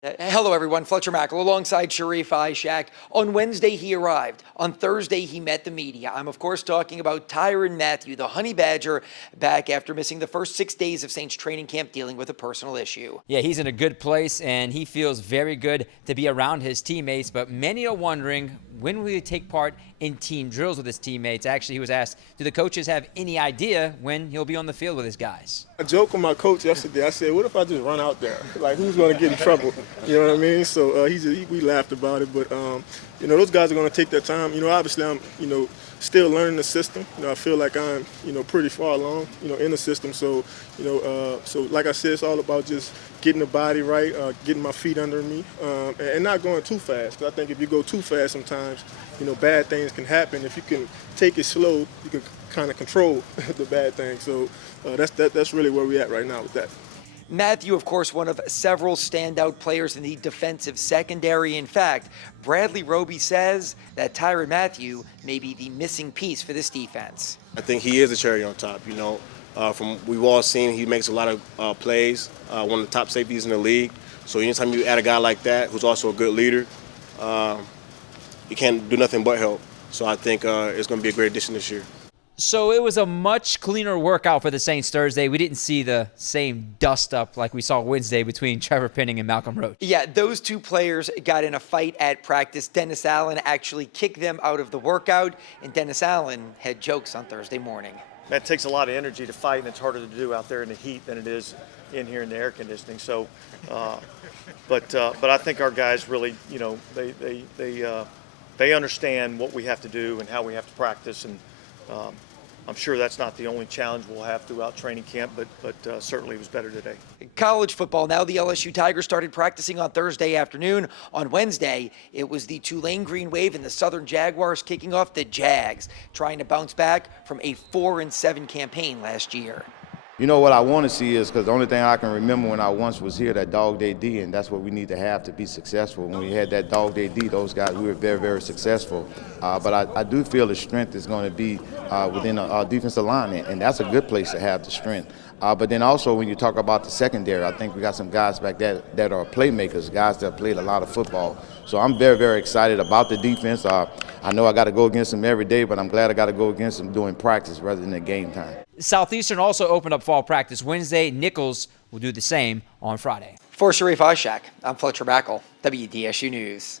Hello, everyone. Fletcher Mackel alongside Sharif Ishak. On Wednesday, he arrived. On Thursday, he met the media. I'm, of course, talking about Tyrann Mathieu, the Honey Badger, back after missing the first 6 days of Saints training camp dealing with a personal issue. Yeah, he's in a good place, and he feels very good to be around his teammates, but many are wondering, when will he take part in team drills with his teammates? Actually, he was asked, do the coaches have any idea when he'll be on the field with his guys? I joked with my coach yesterday. I said, what if I just run out there? Like, who's going to get in trouble? You know what I mean? So we laughed about it. But, those guys are going to take their time. Obviously I'm, still learning the system. I feel like I'm, pretty far along, in the system. So, so like I said, it's all about just getting the body right, getting my feet under me, and not going too fast. Because I think if you go too fast sometimes, bad things can happen. If you can take it slow, you can kind of control the bad things. So that's really where we're at right now with that. Mathieu, of course, one of several standout players in the defensive secondary. In fact, Bradley Roby says that Tyrann Mathieu may be the missing piece for this defense. I think he is a cherry on top. From we've all seen, he makes a lot of plays. One of the top safeties in the league. So anytime you add a guy like that, who's also a good leader, he can't do nothing but help. So I think it's going to be a great addition this year. So it was a much cleaner workout for the Saints Thursday. We didn't see the same dust-up like we saw Wednesday between Trevor Penning and Malcolm Roach. Yeah, those two players got in a fight at practice. Dennis Allen actually kicked them out of the workout, and Dennis Allen had jokes on Thursday morning. That takes a lot of energy to fight, and it's harder to do out there in the heat than it is in here in the air conditioning. So, but I think our guys really, they understand what we have to do and how we have to practice, and I'm sure that's not the only challenge we'll have throughout training camp, but certainly it was better today. College football, now the LSU Tigers started practicing on Thursday afternoon. On Wednesday, it was the Tulane Green Wave and the Southern Jaguars kicking off the Jags, trying to bounce back from a 4-7 campaign last year. What I want to see is, because the only thing I can remember when I once was here, that Dog Day D, and that's what we need to have to be successful. When we had that Dog Day D, those guys, we were very, very successful. But I do feel the strength is going to be within our defensive line, and that's a good place to have the strength. But then also when you talk about the secondary, I think we got some guys back there that are playmakers, guys that played a lot of football. So I'm very, very excited about the defense. I know I got to go against them every day, but I'm glad I got to go against them during practice rather than at game time. Southeastern also opened up fall practice Wednesday. Nichols will do the same on Friday. For Sharif Ishak, I'm Fletcher Mackel, WDSU News.